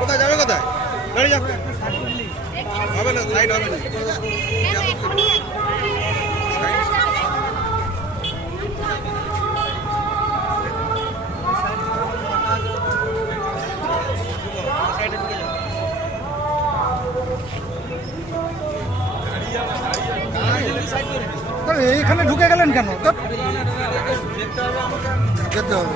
কোথায় যাবে কোথায় গাড়ি যাবে হবে না সাইড হবে না এইখানে ঢুকে গেলেন কেন? যেতে হবে।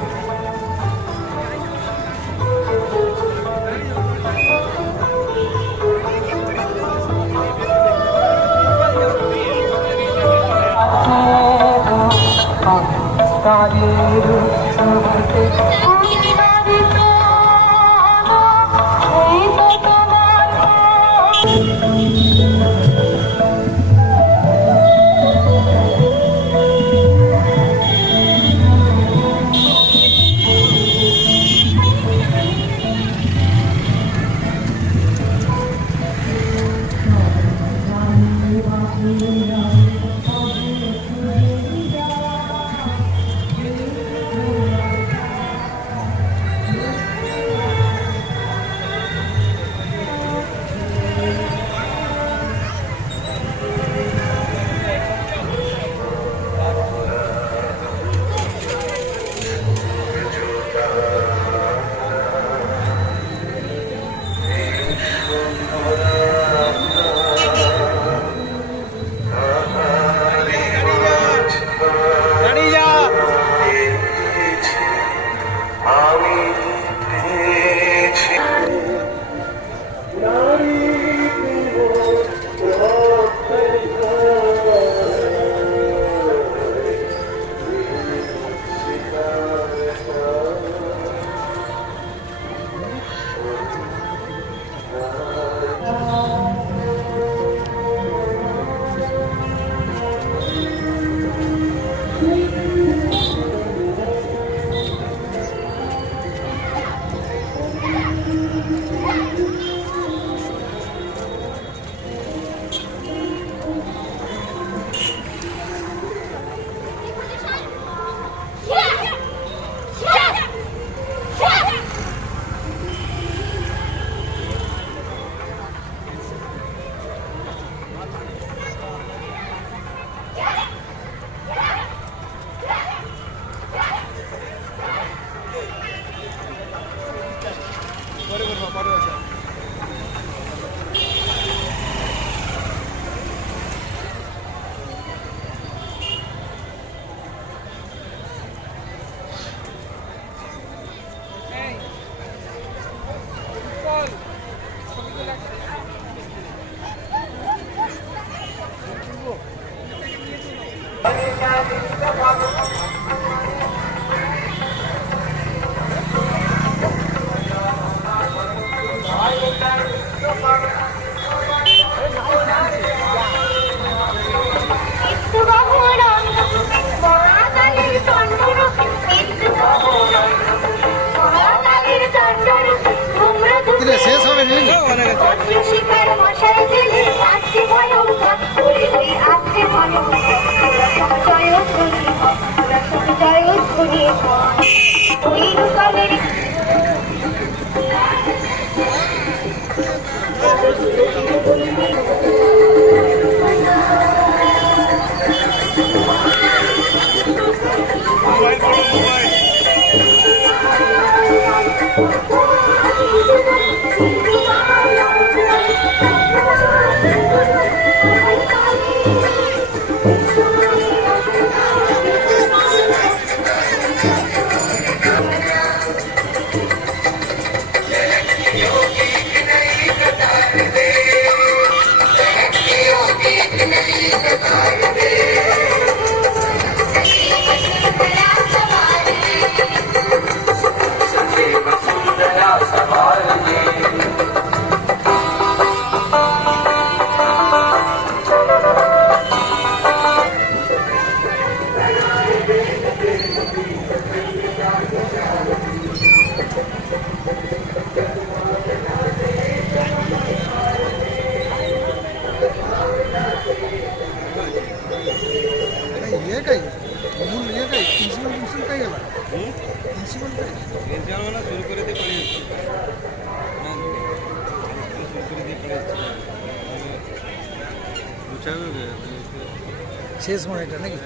শেষ মনে এটা নাকি?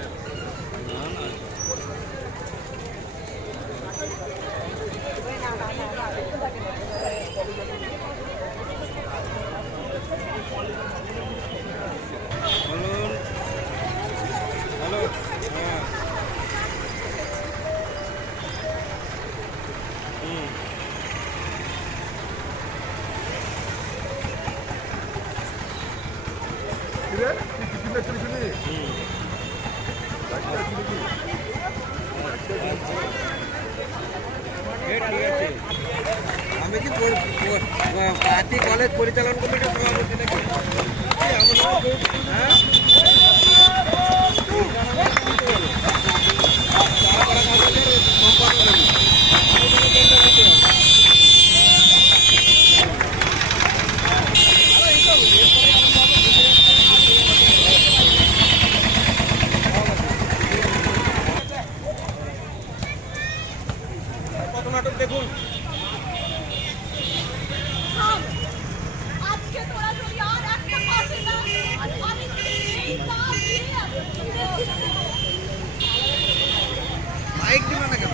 আমি কি পার্টি কলেজ পরিচালন কমিটির সভাপতি নাকি? হ্যাঁ কত নাটক দেখুন। মাইক দিবে না কেন?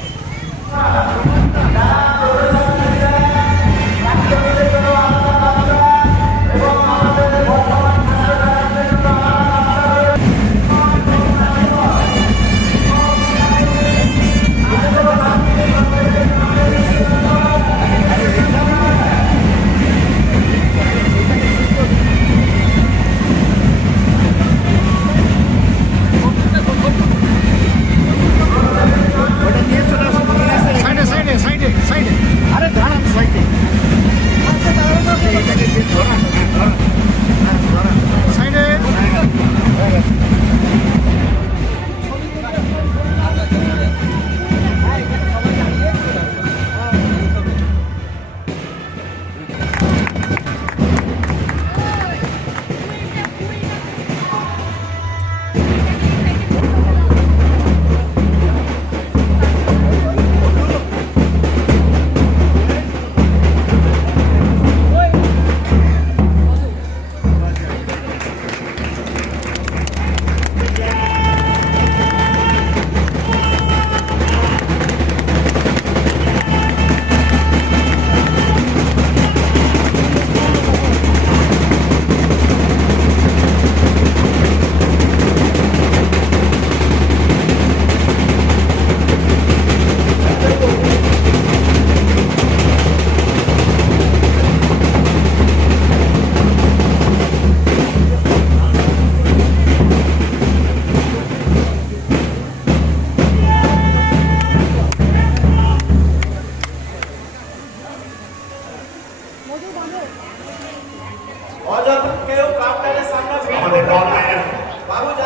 আমাদের গভর্নমেন্টের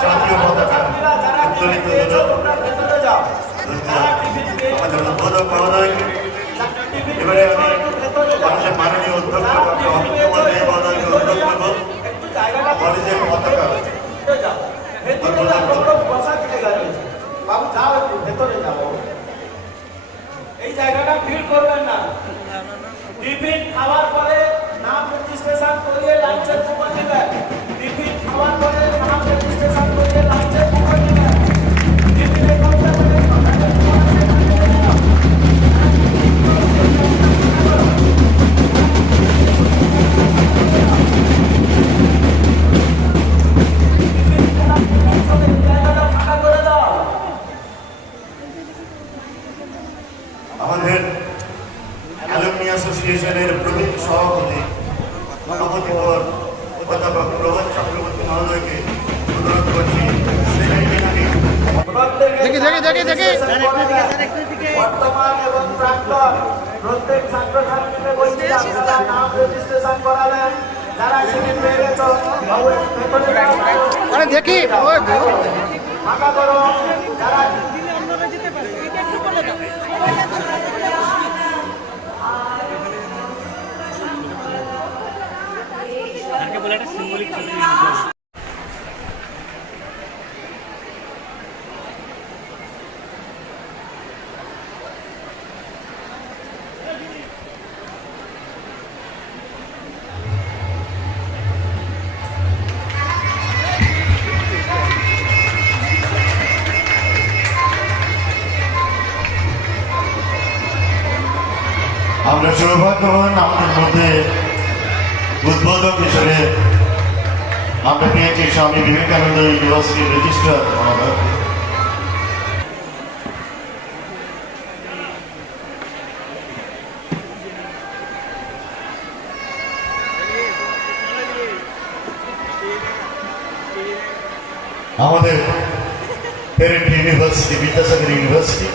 জাতীয় পতাকা উত্তোলিত আমাদের উদ্বোধক মহোদয়। এবারে আমি মানুষের মাননীয় অধ্যক্ষ মহোদয় মহোদয়কে অনুরোধ করব কলেজের পতাকা বাবু যাও একটু ভেতরে যাবো। এই জায়গাটা ভিড় করবেন না। টিফিন খাওয়ার পরে নাম রেজিস্ট্রেশন করিয়ে লাঞ্চের সময় দিবেন। টিফিন খাওয়ার পরে নাম রেজিস্ট্রেশন করিয়ে লাঞ্চের সময় দিবেন। টিফিনে করতে পারে আমাদের অ্যালুমনি অ্যাসোসিয়েশনের প্রবীণ সভাপতি নবদ্বীপের অধ্যাপক প্রভাত চক্রবর্তী মহোদয়কে অনুরোধ করছি বর্তমান এবং প্রাক্তন প্রত্যেক ছাত্রছাত্রীকে বলছি আপনারা নাম রেজিস্ট্রেশন করাবেন। যারা টিকিট পেয়ে গেছো দেখি ফাঁকা করো। যারা বলে একটা সিম্বলিক ছবি সৌভাগ্যবান আমাদের মধ্যে উদ্বোধক হিসেবে আমরা পেয়েছি স্বামী বিবেকানন্দ ইউনিভার্সিটি রেজিস্ট্রার মহোদয়। আমাদের প্যারেন্ট ইউনিভার্সিটি বিদ্যাসাগর ইউনিভার্সিটি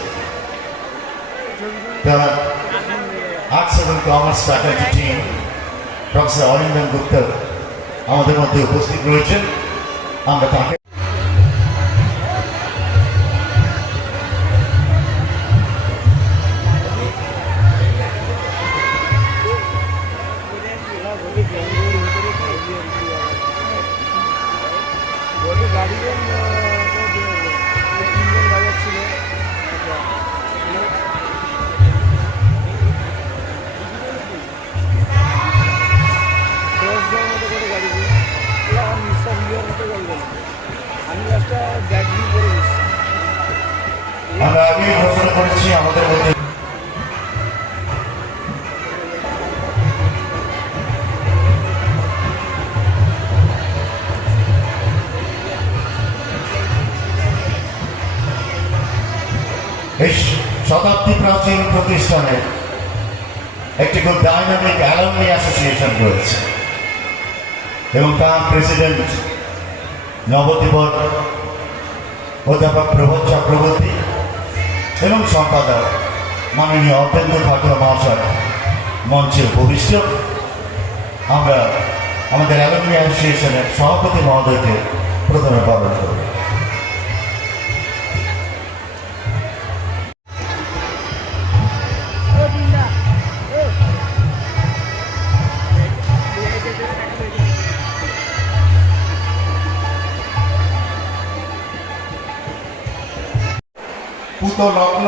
তার আর্টস এবং commerce faculty team professor Arindam Gupta আমাদের মধ্যে উপস্থিত রয়েছেন। আমরা তাকে আমরা আগেই ঘোষণা করেছি আমাদের মধ্যে এই শতাব্দী প্রাচীন প্রতিষ্ঠানে একটি খুব ডাইনামিক অ্যালামনি অ্যাসোসিয়েশন রয়েছে এবং তার প্রেসিডেন্ট নবদ্বীপের অধ্যাপক প্রবোধ চক্রবর্তী এবং সম্পাদক মাননীয় অপেন্দ্র ঠাকুর মহাশয় মঞ্চে উপবিষ্ট। আমরা আমাদের অ্যালামনি অ্যাসোসিয়েশনের সভাপতি মহোদয়কে প্রথমে বরণ করব। লগ্ন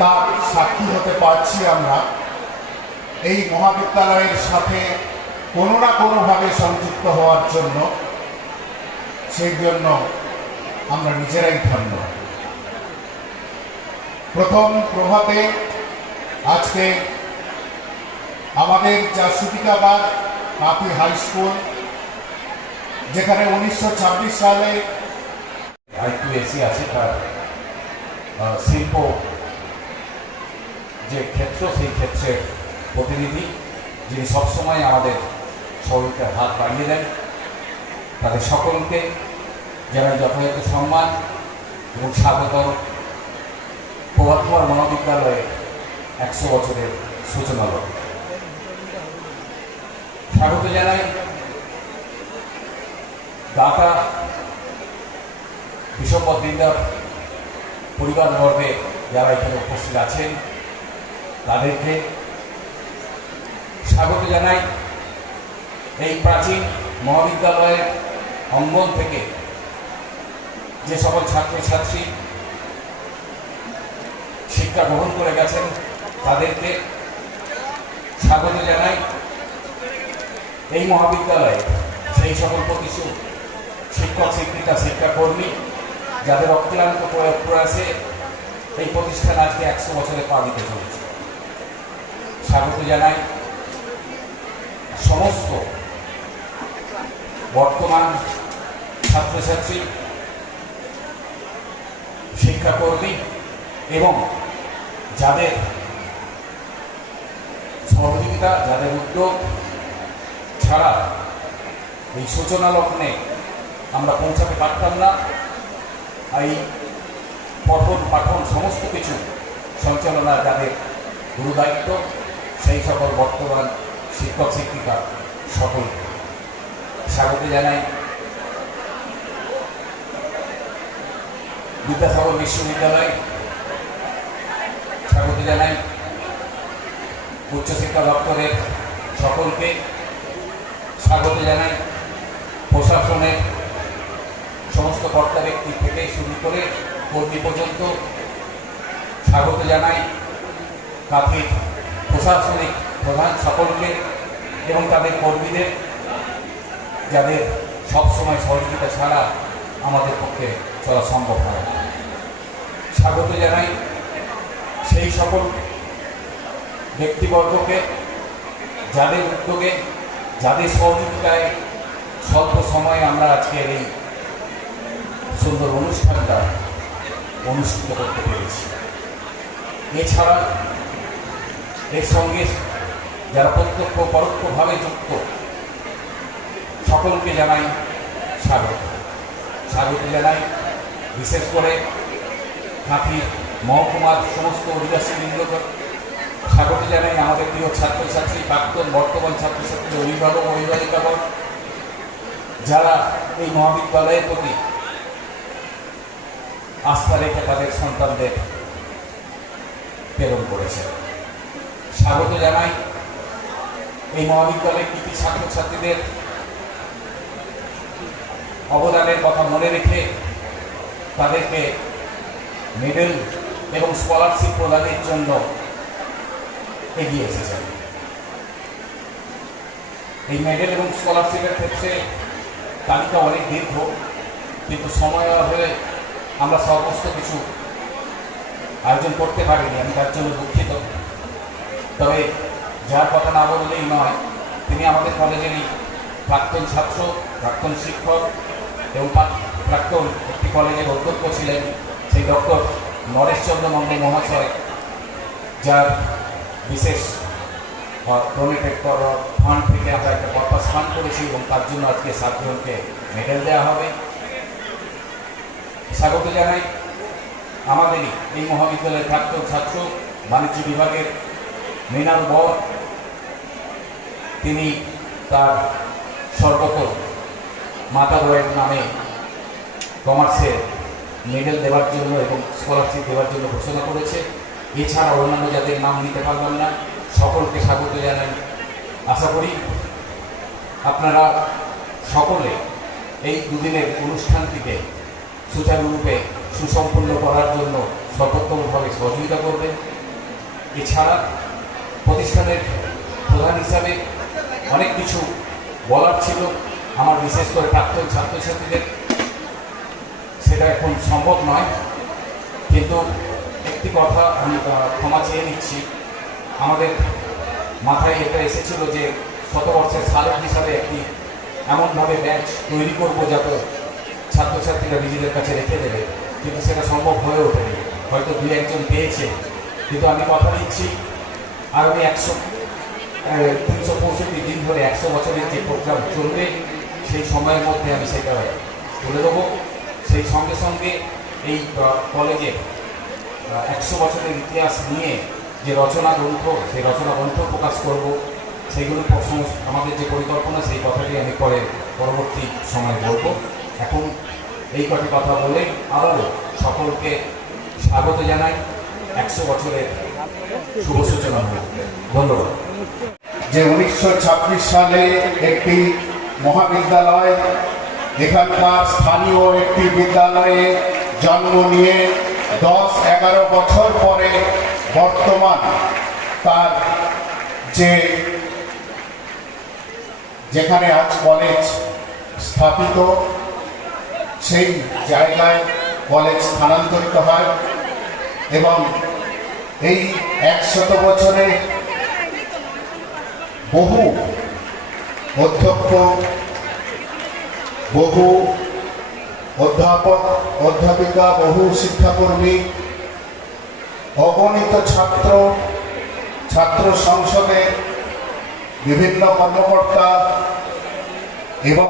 তার সাক্ষী হতে পারছি আমরা। এই মহাবিদ্যালয়ের সাথে কোনো না কোনোভাবে সংযুক্ত হওয়ার জন্য, সেই জন্য আমরা নিজেরাই ধন্য। প্রথম প্রভাতে আজকে আমাদের যা সুতিকাবাদ কাপি হাই স্কুল, যেখানে 1926 সালে আইকিউএসি আছে, তার শিল্প যে ক্ষেত্র, সেই ক্ষেত্রের প্রতিনিধি, যিনি সবসময় আমাদের সহযোগিতার হাত বাড়িয়ে দেন। তাদের সকলকে জানাই যথাযথ সম্মান এবং স্বাগত প্রভাতকুমার মহাবিদ্যালয়ে 100 বছরের সূচনা লগ্ন। স্বাগত জানাই দাতা বিশ্বম্বর দিনদার পরিবারবর্গে যারা এখানে উপস্থিত আছেন তাদেরকে স্বাগত জানাই। এই প্রাচীন মহাবিদ্যালয়ের অঙ্গন থেকে যে সকল ছাত্রছাত্রী শিক্ষা গ্রহণ করে গেছেন তাদেরকে স্বাগত জানাই। এই মহাবিদ্যালয়ে সেই সকল প্রতিষ্ঠান শিক্ষক শিক্ষিকা শিক্ষাকর্মী যাদের অক্লান্ত প্রয়াসে এই প্রতিষ্ঠান আজকে 100 বছরে পা দিতে চলেছে। স্বাগত জানাই সমস্ত বর্তমান ছাত্রছাত্রী শিক্ষাকর্মী এবং যাদের সহযোগিতা, যাদের উদ্যোগ ছাড়া এই সূচনা লগ্নে আমরা পৌঁছাতে পারতাম না। এই পঠন পাঠন সমস্ত কিছু সঞ্চালনা যাদের গুরুদায়িত্ব, সেই সকল বর্তমান শিক্ষক শিক্ষিকা সকলকে স্বাগত জানাই। বিদ্যাসাগর বিশ্ববিদ্যালয় স্বাগত জানাই। উচ্চশিক্ষা দপ্তরের সকলকে স্বাগত জানাই। প্রশাসনের সমস্ত কর্তা ব্যক্তি থেকে শুরু করে কর্মী পর্যন্ত স্বাগত জানাই। কাফির প্রশাসনিক প্রধান সকলকে এবং তাদের কর্মীদের, যাদের সবসময় সহযোগিতা ছাড়া আমাদের পক্ষে চলা সম্ভব হয় না। স্বাগত জানাই সেই সকল ব্যক্তিবর্গকে, যাদের উদ্যোগে, যাদের সহযোগিতায় স্বল্প সময়ে আমরা আজকের এই সুন্দর অনুষ্ঠানটা অনুষ্ঠিত করতে পেরেছি। এছাড়া এর সঙ্গে যারা প্রত্যক্ষ পরোক্ষভাবে যুক্ত সকলকে জানাই স্বাগত। স্বাগত জানাই বিশেষ করে কাঁথি মহকুমার সমস্ত অধিবাসীবৃন্দকে স্বাগত জানাই, আমাদের প্রিয় ছাত্রছাত্রী, প্রাক্তন বর্তমান ছাত্রছাত্রী, অভিভাবক অভিভাবিকাগণ যারা এই মহাবিদ্যালয়ের প্রতি আস্থা রেখে তাদের সন্তানদের প্রেরণ করেছে। স্বাগত জানাই এই মহাবিদ্যালয়ের কৃতি ছাত্রছাত্রীদের অবদানের কথা মনে রেখে তাদেরকে মেডেল এবং স্কলারশিপ প্রদানের জন্য এগিয়ে এসেছেন। এই মেডেল এবং স্কলারশিপের ক্ষেত্রে তালিকা অনেক দীর্ঘ, কিন্তু সময় অভাবে আমরা সমস্ত কিছু আয়োজন করতে পারিনি, আমি তার জন্য দুঃখিত। তবে যার কথা না বললেই নয়, তিনি আমাদের কলেজেরই প্রাক্তন ছাত্র, প্রাক্তন শিক্ষক এবং প্রাক্তন একটি কলেজের অধ্যক্ষ ছিলেন, সেই ডক্টর নরেশচন্দ্র মণ্ডল মহাশয়, যার বিশেষ ডোনেটেড ফান্ড থেকে আমরা একটা পারপাস ফান্ড করেছি এবং তার জন্য আজকে 7 জনকে মেডেল দেওয়া হবে। স্বাগত জানাই আমাদেরই এই মহাবিদ্যালয়ের প্রাক্তন ছাত্র, বাণিজ্য বিভাগের মৃণাল বর, তিনি তার স্বর্গত মাতাদয়ের নামে কমার্সে মেডেল দেওয়ার জন্য এবং স্কলারশিপ দেওয়ার জন্য ঘোষণা করেছে। এছাড়া অন্যান্য যাদের নাম নিতে পারলাম না, সকলকে স্বাগত জানাই। আশা করি আপনারা সকলে এই দুদিনের অনুষ্ঠানটিকে সুচারুরূপে সুসম্পন্ন করার জন্য সর্বোত্তমভাবে সহযোগিতা করবেন। এছাড়া প্রতিষ্ঠানের প্রধান হিসাবে অনেক কিছু বলার ছিল আমার, বিশেষ করে প্রাক্তন ছাত্রছাত্রীদের, সেটা এখন সম্ভব নয়, কিন্তু একটি কথা আমি ক্ষমা চেয়ে নিচ্ছি। আমাদের মাথায় এটা এসেছিল যে শতবর্ষের স্মারক হিসাবে একটি এমনভাবে ব্যাচ তৈরি করব যাতে ছাত্রছাত্রীরা নিজেদের কাছে রেখে দেবে, কিন্তু সেটা সম্ভব হয়ে ওঠেনি। হয়তো 2-1 জন পেয়েছে, কিন্তু আমি কথা দিচ্ছি আগামী 365 দিন ধরে 100 বছরের যে প্রোগ্রাম চলবে, সেই সময়ের মধ্যে আমি সেটা তুলে দেবো। সেই সঙ্গে সঙ্গে এই কলেজে 100 বছরের ইতিহাস নিয়ে যে রচনা গ্রন্থ, সেই রচনা গ্রন্থ প্রকাশ করব। সেইগুলো আমাদের যে পরিকল্পনা, সেই কথাটি আমি পরবর্তী সময় বলবো। এখন এই কটি কথা বলে আবারও সকলকে স্বাগত জানাই, 100 বছরের শুভ সূচনা হোক। ধন্যবাদ। যে 1926 সালে একটি মহাবিদ্যালয় এখানকার স্থানীয় একটি বিদ্যালয়ে জন্ম নিয়ে 10-11 বছর পরে বর্তমান তার যেখানে আজ কলেজ স্থাপিত, সেই জায়গায় কলেজ স্থানান্তরিত হয় এবং এই 100 বছরে বহু অধ্যক্ষ, বহু অধ্যাপক অধ্যাপিকা, বহু শিক্ষাকর্মী, অগণিত ছাত্র সংসদের বিভিন্ন কর্মকর্তা এবং